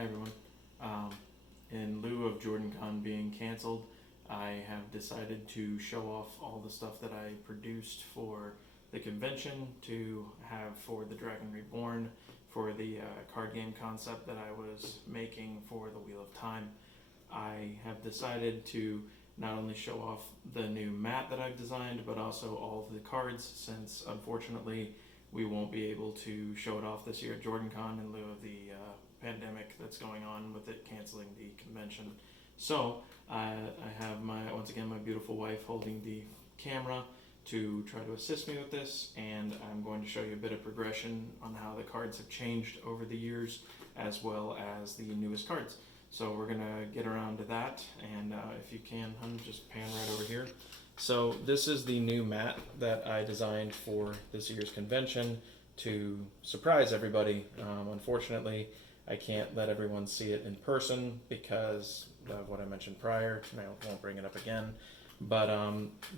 Hi everyone. Um, in lieu of Jordancon being canceled, I have decided to show off all the stuff that I produced for the convention to have for the Dragon Reborn, for the card game concept that I was making for the Wheel of Time. I have decided to not only show off the new mat that I've designed, but also all of the cards, since unfortunately we won't be able to show it off this year at JordanCon in lieu of the pandemic that's going on with it canceling the convention. So I have once again my beautiful wife holding the camera to try to assist me with this, and I'm going to show you a bit of progression on how the cards have changed over the years, as well as the newest cards. So we're gonna get around to that, and if you can, just pan right over here. So this is the new mat that I designed for this year's convention to surprise everybody. Unfortunately, I can't let everyone see it in person because of what I mentioned prior. I won't bring it up again. But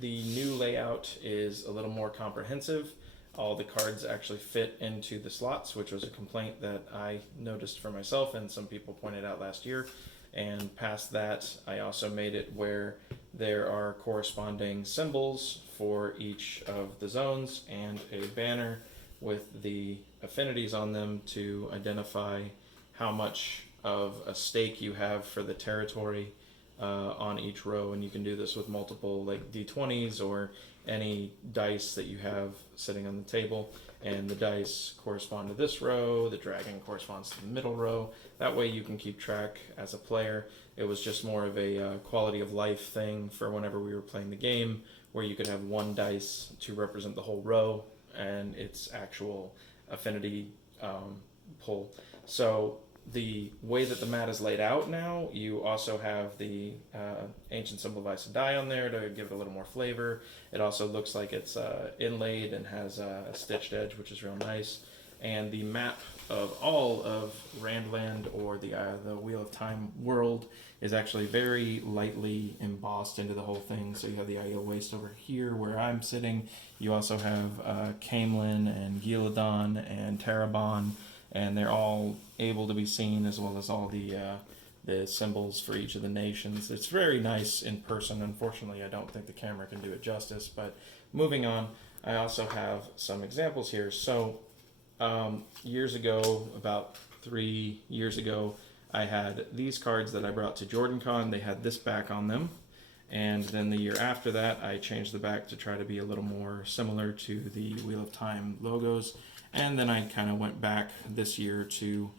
the new layout is a little more comprehensive. All the cards actually fit into the slots, which was a complaint that I noticed for myself and some people pointed out last year. And past that, I also made it where there are corresponding symbols for each of the zones and a banner with the affinities on them to identify how much of a stake you have for the territory on each row. And you can do this with multiple like d20s or any dice that you have sitting on the table, and the dice correspond to this row, the dragon corresponds to the middle row. That way you can keep track as a player. It was just more of a quality of life thing for whenever we were playing the game, where you could have one dice to represent the whole row and its actual affinity pull. So the way that the mat is laid out now, you also have the ancient symbol of Aes Sedai on there to give it a little more flavor. It also looks like it's inlaid and has a stitched edge, which is real nice. And the map of all of Randland, or the Wheel of Time world, is actually very lightly embossed into the whole thing. So you have the Aiel Waste over here where I'm sitting. You also have Caemlyn and Gillidan and Terabon, and they're all able to be seen, as well as all the symbols for each of the nations. It's very nice in person. Unfortunately, I don't think the camera can do it justice, but moving on, I also have some examples here. So years ago, about 3 years ago, I had these cards that I brought to JordanCon. They had this back on them. And then the year after that, I changed the back to try to be a little more similar to the Wheel of Time logos. And then I kind of went back this year to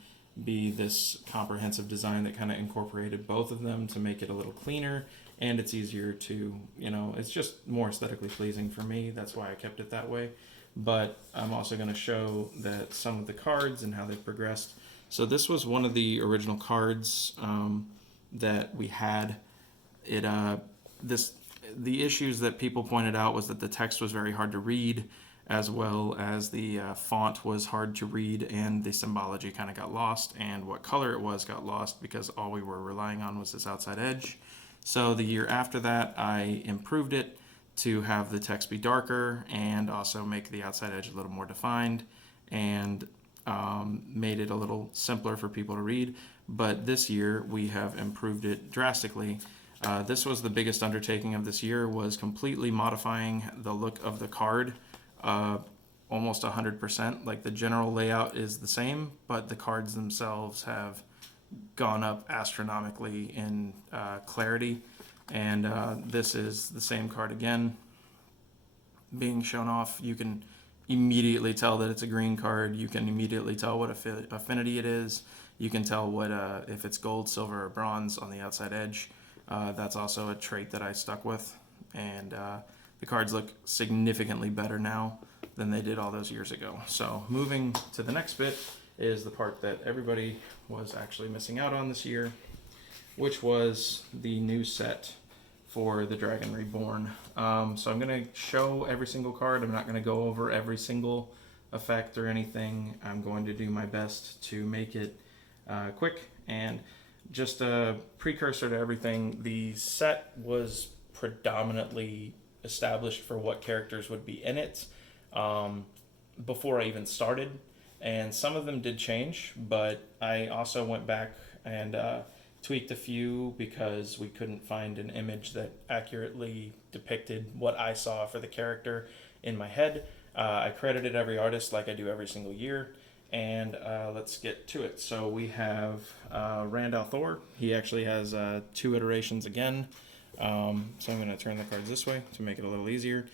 be this comprehensive design that kind of incorporated both of them to make it a little cleaner, and it's easier to, it's just more aesthetically pleasing for me. That's why I kept it that way. But I'm also going to show that some of the cards and how they've progressed. So this was one of the original cards that we had. The issues that people pointed out was that the text was very hard to read, as well as the font was hard to read, and the symbology kind of got lost, and what color it was got lost because all we were relying on was this outside edge. So the year after that, I improved it to have the text be darker and also make the outside edge a little more defined, and made it a little simpler for people to read. But this year we have improved it drastically. This was the biggest undertaking of this year, was completely modifying the look of the card. Almost 100%. Like, the general layout is the same, but the cards themselves have gone up astronomically in clarity. And this is the same card again being shown off. You can immediately tell that it's a green card. You can immediately tell what affinity it is. You can tell what if it's gold, silver, or bronze on the outside edge. That's also a trait that I stuck with. And the cards look significantly better now than they did all those years ago. So moving to the next bit is the part that everybody was actually missing out on this year, which was the new set for the Dragon Reborn. So I'm going to show every single card. I'm not going to go over every single effect or anything. I'm going to do my best to make it quick. And just a precursor to everything, the set was predominantly established for what characters would be in it before I even started, and some of them did change, but I also went back and tweaked a few because we couldn't find an image that accurately depicted what I saw for the character in my head. I credited every artist like I do every single year, and let's get to it. So we have Randall Thor. He actually has 2 iterations again. So I'm going to turn the cards this way to make it a little easier.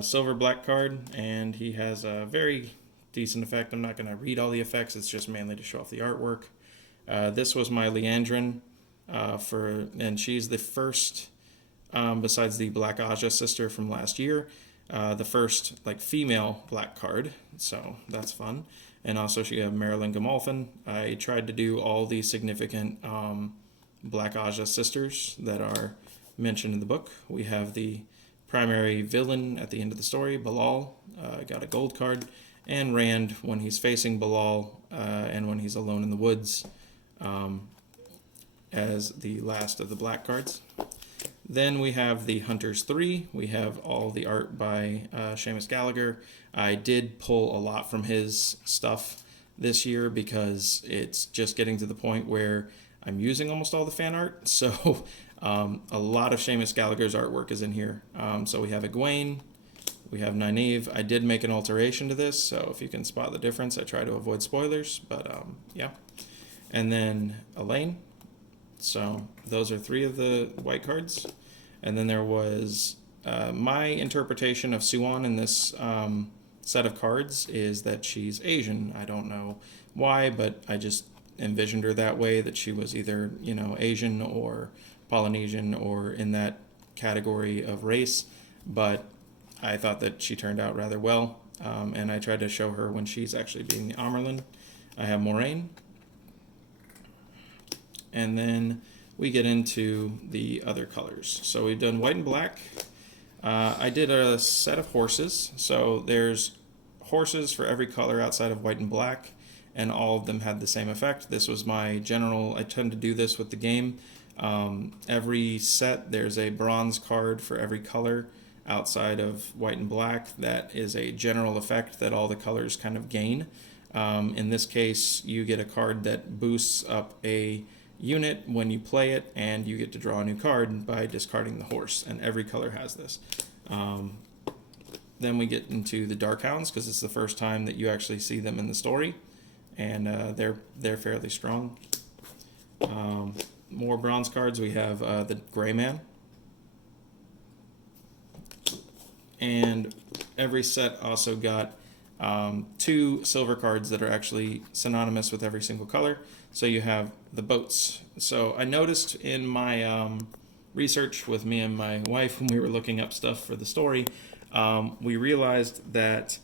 Silver black card, and he has a very decent effect. I'm not going to read all the effects. It's just mainly to show off the artwork. This was my Leandrin, and she's the first, besides the Black Aja sister from last year, the first female black card. So that's fun. And also she have Marilyn Gamalfin. I tried to do all the significant Black Aja sisters that are mentioned in the book. We have the primary villain at the end of the story, Bilal. I got a gold card. And Rand when he's facing Bilal and when he's alone in the woods as the last of the black cards. Then we have the Hunters 3. We have all the art by Seamus Gallagher. I did pull a lot from his stuff this year because it's just getting to the point where I'm using almost all the fan art. So a lot of Seamus Gallagher's artwork is in here. So we have Egwene, we have Nynaeve. I did make an alteration to this, so if you can spot the difference, I try to avoid spoilers, but yeah. And then Elaine. So those are 3 of the white cards. And then there was my interpretation of Suan in this set of cards is that she's Asian. I don't know why, but I just envisioned her that way, that she was either, Asian or Polynesian or in that category of race. But I thought that she turned out rather well, and I tried to show her when she's actually being the Amerlin. I have Moraine. And then we get into the other colors. So we've done white and black. I did a set of horses. So there's horses for every color outside of white and black, and all of them had the same effect. This was my general, I tend to do this with the game. Every set, there's a bronze card for every color outside of white and black. That is a general effect that all the colors kind of gain. In this case, you get a card that boosts up a unit when you play it, and you get to draw a new card by discarding the horse, and every color has this. Then we get into the Darkhounds, because it's the first time that you actually see them in the story, and they're fairly strong. More bronze cards. We have the Gray Man. And every set also got 2 silver cards that are actually synonymous with every single color. So you have the boats. So I noticed in my research with me and my wife when we were looking up stuff for the story, we realized that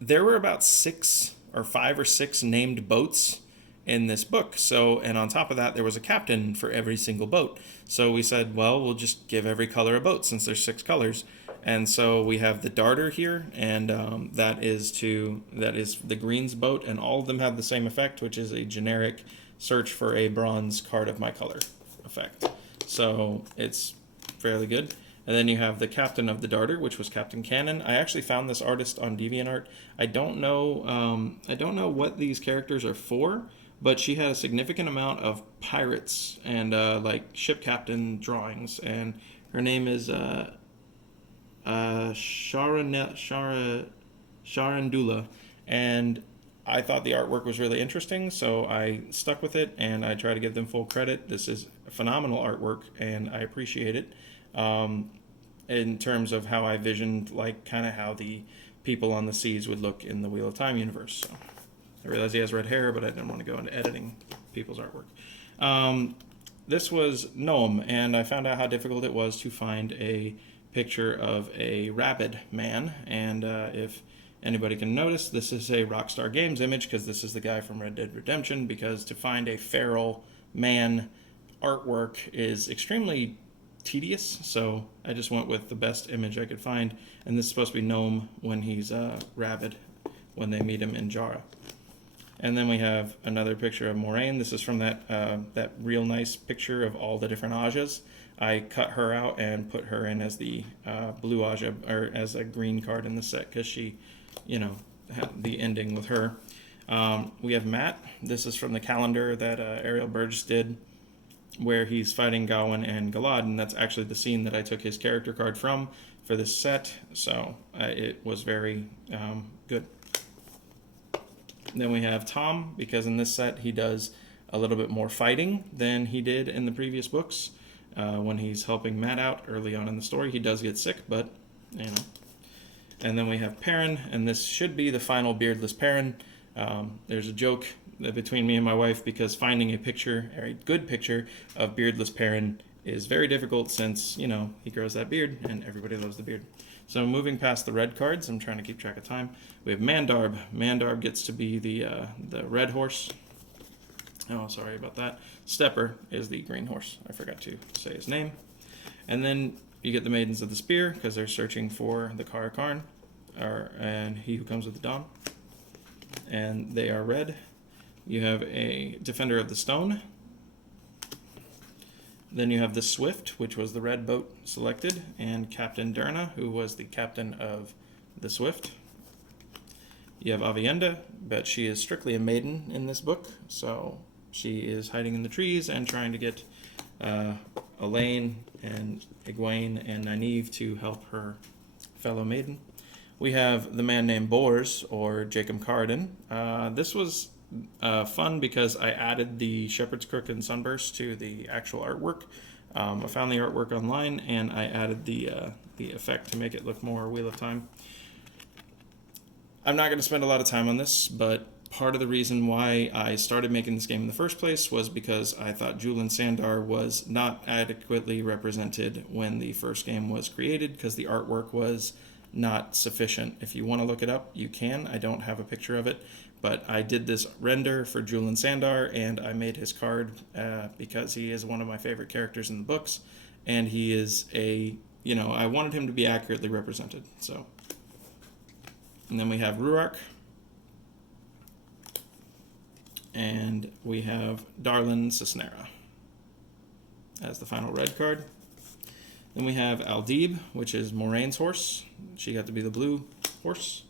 there were about 5 or 6 named boats in this book. So, and on top of that, there was a captain for every single boat. So we said, well, we'll just give every color a boat since there's 6 colors. And so we have the Darter here, and that is the Green's boat, and all of them have the same effect, which is a generic search for a bronze card of my color effect. So it's fairly good. And then you have the Captain of the Darter, which was Captain Cannon. I actually found this artist on DeviantArt. I don't know what these characters are for, but she had a significant amount of pirates and ship captain drawings, and her name is Sharandula, and I thought the artwork was really interesting, so I stuck with it, and I try to give them full credit. This is phenomenal artwork, and I appreciate it. In terms of how I visioned, kind of how the people on the seas would look in the Wheel of Time universe. So I realize he has red hair, but I didn't want to go into editing people's artwork. This was Gnome, and I found out how difficult it was to find a picture of a rabid man, and if anybody can notice, this is a Rockstar Games image, because this is the guy from Red Dead Redemption, because to find a feral man artwork is extremely tedious, so I just went with the best image I could find, and this is supposed to be Gnome when he's rabid, when they meet him in Jara. And then we have another picture of Moraine. This is from that real nice picture of all the different Ajas. I cut her out and put her in as the blue Aja, or as a green card in the set, because she, had the ending with her. We have Matt. This is from the calendar that Ariel Burgess did, where he's fighting Gawain and Galad, and that's actually the scene that I took his character card from for this set, so it was very good. Then we have Tom, because in this set he does a little bit more fighting than he did in the previous books. When he's helping Matt out early on in the story, he does get sick, but, you know. And then we have Perrin, and this should be the final beardless Perrin. There's a joke between me and my wife, because finding a picture, a good picture of beardless Perrin is very difficult, since, you know, he grows that beard and everybody loves the beard. So moving past the red cards, I'm trying to keep track of time. We have Mandarb. Mandarb gets to be the red horse. Oh, sorry about that. Stepper is the green horse. I forgot to say his name. And then you get the Maidens of the Spear, because they're searching for the Kara Karn, and He Who Comes with the Dawn. And they are red. You have a Defender of the Stone. Then you have the Swift, which was the red boat selected, and Captain Derna, who was the captain of the Swift. You have Avienda, but she is strictly a maiden in this book, so she is hiding in the trees and trying to get Elaine and Egwene and Nynaeve to help her fellow maiden. We have the man named Bors, or Jacob Carden. This was fun because I added the Shepherd's Crook and Sunburst to the actual artwork. I found the artwork online, and I added the effect to make it look more Wheel of Time. I'm not going to spend a lot of time on this, but part of the reason why I started making this game in the first place was because I thought Julian Sandar was not adequately represented when the first game was created, because the artwork was not sufficient. If you want to look it up, you can. I don't have a picture of it, but I did this render for Julian Sandar, and I made his card because he is one of my favorite characters in the books, and he is I wanted him to be accurately represented. So, and then we have Ruark, and we have Darlin Cisnera as the final red card. Then we have Aldib, which is Moraine's horse. She got to be the blue horse.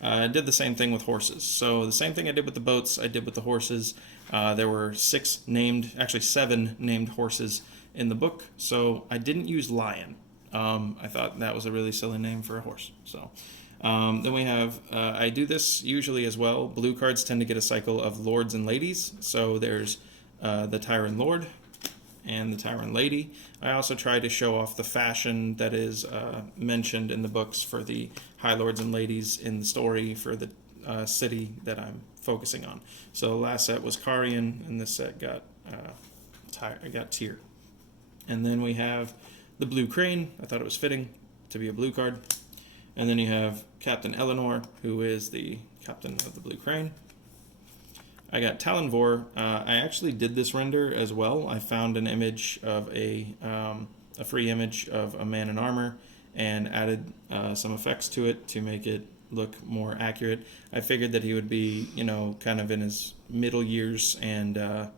I did the same thing with horses. So the same thing I did with the boats, I did with the horses. There were 7 named horses in the book, so I didn't use lion. I thought that was a really silly name for a horse. So then we have, I do this usually as well. Blue cards tend to get a cycle of lords and ladies. So there's the Tyrant Lord and the Tyrant Lady. I also try to show off the fashion that is mentioned in the books for the High Lords and Ladies in the story for the city that I'm focusing on. So the last set was Carian, and this set got Tyr. And then we have the Blue Crane. I thought it was fitting to be a blue card. And then you have Captain Eleanor, who is the captain of the Blue Crane. I got Talonvor. I actually did this render as well. I found an image of a free image of a man in armor and added some effects to it to make it look more accurate. I figured that he would be, kind of in his middle years and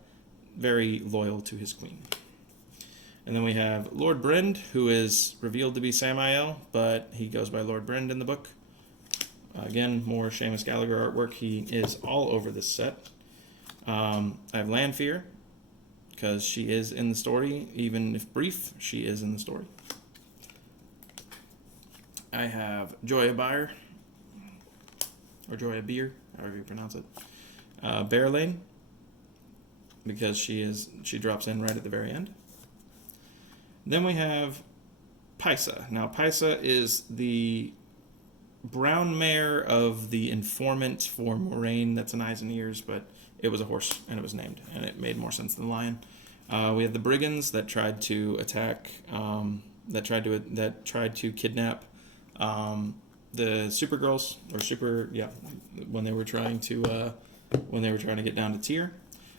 very loyal to his queen. And then we have Lord Brend, who is revealed to be Samael, but he goes by Lord Brend in the book. Again, more Seamus Gallagher artwork. He is all over this set. I have Lanfear, because she is in the story. Even if brief, she is in the story. I have Joya Beer, or Joya Beer, however you pronounce it. Bearlane, because she drops in right at the very end. Then we have Paisa. Now, Paisa is the brown mare of the informant for Moraine. That's an eyes and ears, but it was a horse, and it was named, and it made more sense than lion. We have the brigands that tried to attack, that tried to kidnap the Supergirls, when they were trying to get down to Tyr.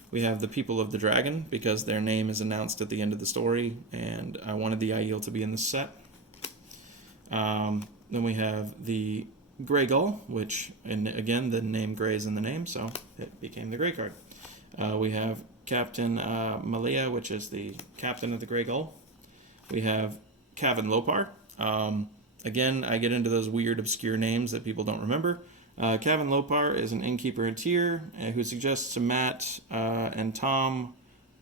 We have the people of the dragon, because their name is announced at the end of the story, and I wanted the Aiel to be in the set. Then we have the Grey Gull, which, and again, the name Grey is in the name, so it became the Grey card. We have Captain Malia, which is the captain of the Grey Gull. We have Cavan Lopar. Again, I get into those weird, obscure names that people don't remember. Kevin Lopar is an innkeeper in Tyr who suggests to Matt and Tom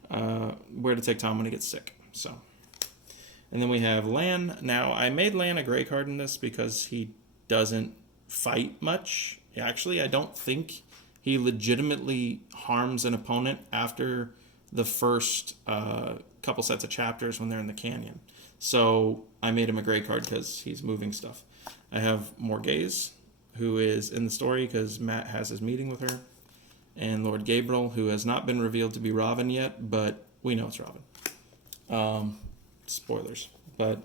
where to take Tom when he gets sick. So, and then we have Lan. Now, I made Lan a gray card in this because he doesn't fight much. Actually, I don't think he legitimately harms an opponent after the first couple sets of chapters when they're in the canyon. So I made him a gray card because he's moving stuff. I have Morgaze, who is in the story because Matt has his meeting with her, and Lord Gabriel, who has not been revealed to be Robin yet, but we know it's Robin. Spoilers. But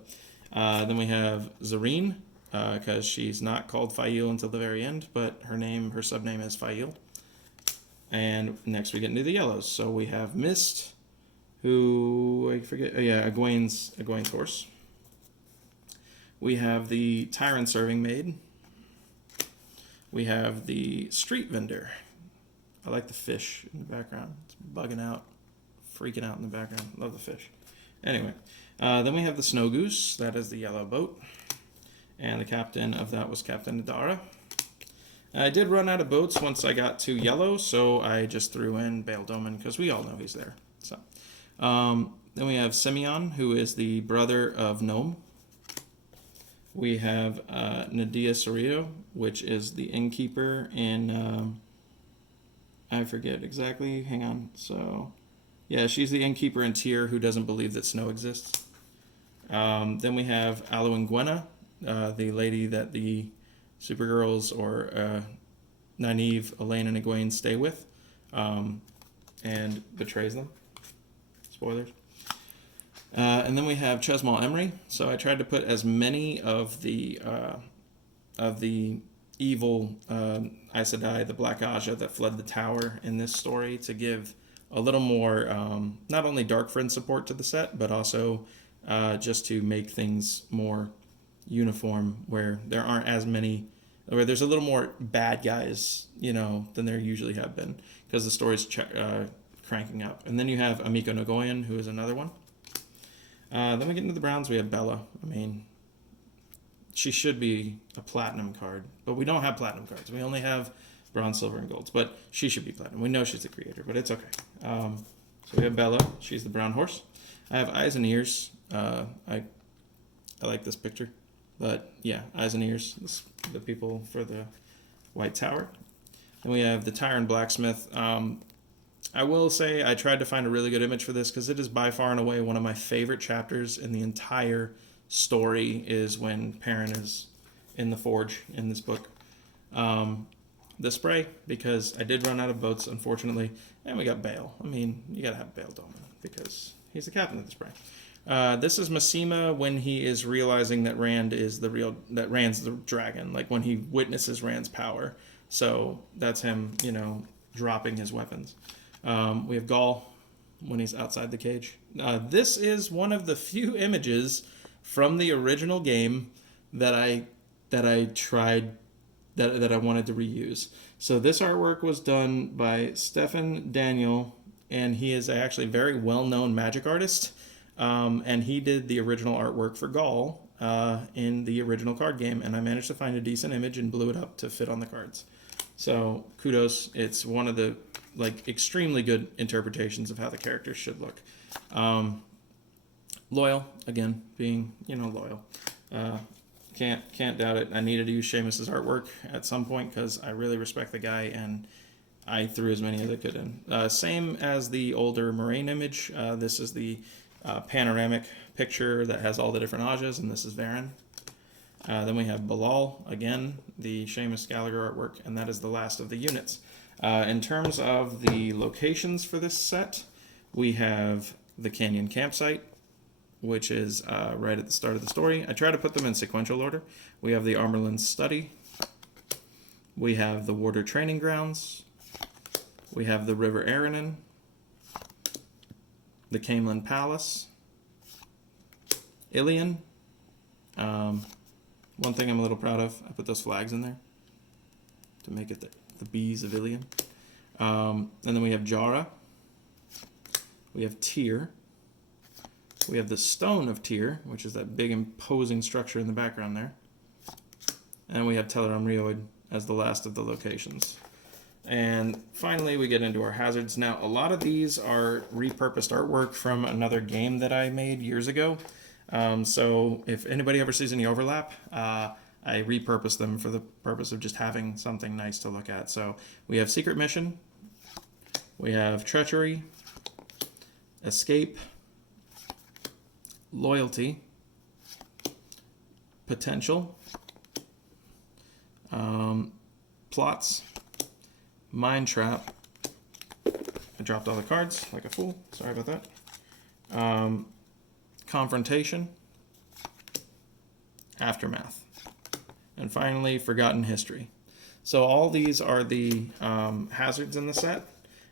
then we have Zareen, because she's not called Fail until the very end, but her subname is Fail. And next we get into the yellows. So we have Mist, who I forget. Egwene's horse. We have the Tyrant Serving Maid. We have the Street Vendor. I like the fish in the background. It's bugging out, freaking out in the background. Love the fish. Anyway, then we have the Snow Goose. That is the yellow boat. And the captain of that was Captain Adara. I did run out of boats once I got to yellow, so I just threw in Baal Doman because we all know he's there. So, then we have Simeon, who is the brother of Gnome. We have Nadia Sorillo, which is the innkeeper in... I forget exactly. Hang on. So, yeah, she's the innkeeper in Tyr who doesn't believe that snow exists. Then we have Alwyn Gwenna, the lady that the Supergirls or Nynaeve, Elaine, and Egwene stay with, and betrays them. Spoilers. And then we have Chesmal Emry. So I tried to put as many of the evil Aes Sedai, the Black Aja that fled the tower in this story to give a little more, not only Dark Friend support to the set, but also just to make things more uniform, where there aren't as many, where there's a little more bad guys, than there usually have been, because the story's cranking up. And then you have Amiko Nagoyan, who is another one. Then we get into the browns. We have Bella. I mean, she should be a platinum card, but we don't have platinum cards. We only have bronze, silver, and golds, but she should be platinum. We know she's the creator, but it's okay. So we have Bella. She's the brown horse. I have eyes and ears. I like this picture, but yeah, eyes and ears. The people for the White Tower. Then we have the Tyrant Blacksmith. I will say I tried to find a really good image for this because it is by far and away one of my favorite chapters in the entire story is when Perrin is in the forge in this book. The spray, because I did run out of boats, unfortunately, and we got Baal. I mean, you gotta have Baal Doman because he's the captain of the spray. This is Massima when he is realizing that Rand's the dragon, like when he witnesses Rand's power. So that's him, dropping his weapons. We have Gaul when he's outside the cage. This is one of the few images from the original game that I tried that I wanted to reuse. So this artwork was done by Stefan Daniel, and he is actually a very well-known magic artist. And he did the original artwork for Gaul in the original card game, and I managed to find a decent image and blew it up to fit on the cards. So kudos. It's one of the extremely good interpretations of how the characters should look. Loyal, again, being loyal. Can't doubt it. I needed to use Seamus's artwork at some point because I really respect the guy, and I threw as many as I could in. Same as the older Moraine image. This is the panoramic picture that has all the different Ajas, and this is Varen. Then we have Balal, again, the Seamus Gallagher artwork, and that is the last of the units. In terms of the locations for this set, we have the Canyon Campsite, which is right at the start of the story. I try to put them in sequential order. We have the Armerlin Study. We have the Warder Training Grounds. We have the River Aranon. The Camelin Palace. Ilion. One thing I'm a little proud of, I put those flags in there to make it the bees of Ilion. And then we have Jara. We have Tyr. We have the Stone of Tyr, which is that big imposing structure in the background there. And we have Teleron Rioid as the last of the locations. And finally, we get into our hazards. Now, a lot of these are repurposed artwork from another game that I made years ago. So if anybody ever sees any overlap, I repurpose them for the purpose of just having something nice to look at. So we have Secret Mission, we have Treachery, Escape, Loyalty, Potential, Plots, Mind Trap. I dropped all the cards like a fool. Sorry about that. Confrontation, Aftermath, and finally Forgotten History. So all these are the hazards in the set,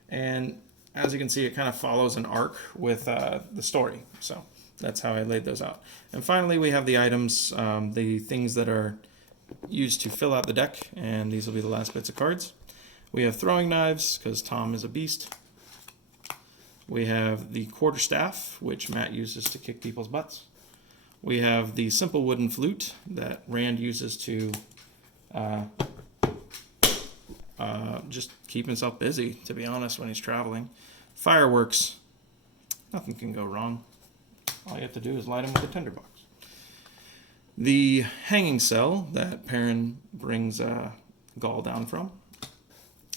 and as you can see, it kind of follows an arc with the story. So that's how I laid those out. And finally, we have the items, the things that are used to fill out the deck, and these will be the last bits of cards. We have throwing knives, because Tom is a beast. We have the quarterstaff, which Matt uses to kick people's butts. We have the simple wooden flute that Rand uses to just keep himself busy, to be honest, when he's traveling. Fireworks, nothing can go wrong. All you have to do is light them with a tinderbox. The hanging cell that Perrin brings Gaul down from.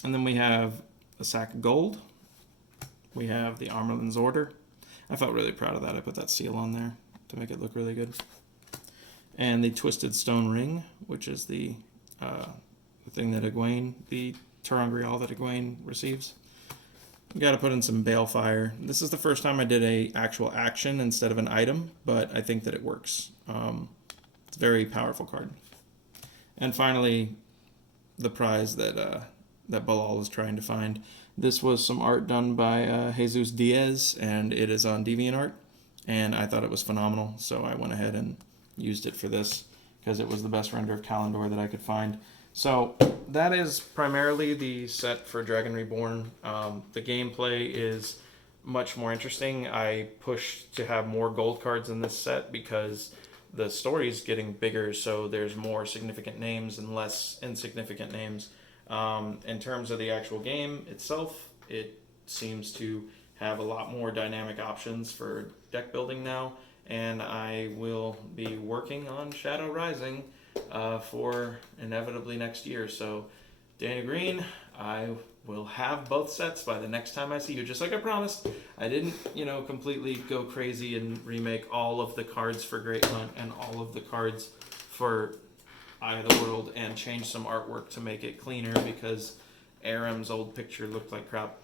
And then we have a sack of gold. We have the Armerlin's Order. I felt really proud of that. I put that seal on there to make it look really good. And the Twisted Stone Ring, which is the thing that Egwene, the ter'angreal that Egwene receives. You got to put in some balefire. This is the first time I did a actual action instead of an item, but I think that it works. It's a very powerful card. And finally, the prize that Balal was trying to find. This was some art done by Jesus Diaz, and it is on DeviantArt, and I thought it was phenomenal, so I went ahead and used it for this because it was the best render of Kalendor that I could find. So that is primarily the set for Dragon Reborn. The gameplay is much more interesting. I pushed to have more gold cards in this set because the story is getting bigger, so there's more significant names and less insignificant names. In terms of the actual game itself, it seems to have a lot more dynamic options for deck building now, and I will be working on Shadow Rising for inevitably next year. So, Daniel Green, I will have both sets by the next time I see you, just like I promised. I didn't, completely go crazy and remake all of the cards for Great Hunt and all of the cards for Eye of the World and change some artwork to make it cleaner because Aram's old picture looked like crap.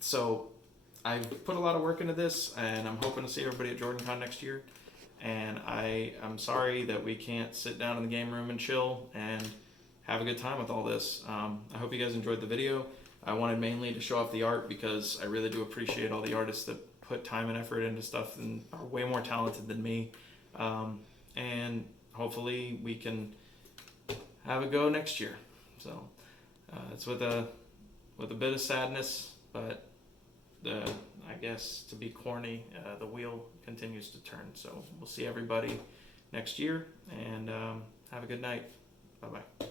So I've put a lot of work into this, and I'm hoping to see everybody at Jordancon next year. And I'm sorry that we can't sit down in the game room and chill and have a good time with all this. I hope you guys enjoyed the video. I wanted mainly to show off the art because I really do appreciate all the artists that put time and effort into stuff and are way more talented than me. And hopefully we can have a go next year. So it's with a bit of sadness, but I guess to be corny, the wheel continues to turn. So we'll see everybody next year, and have a good night. Bye-bye.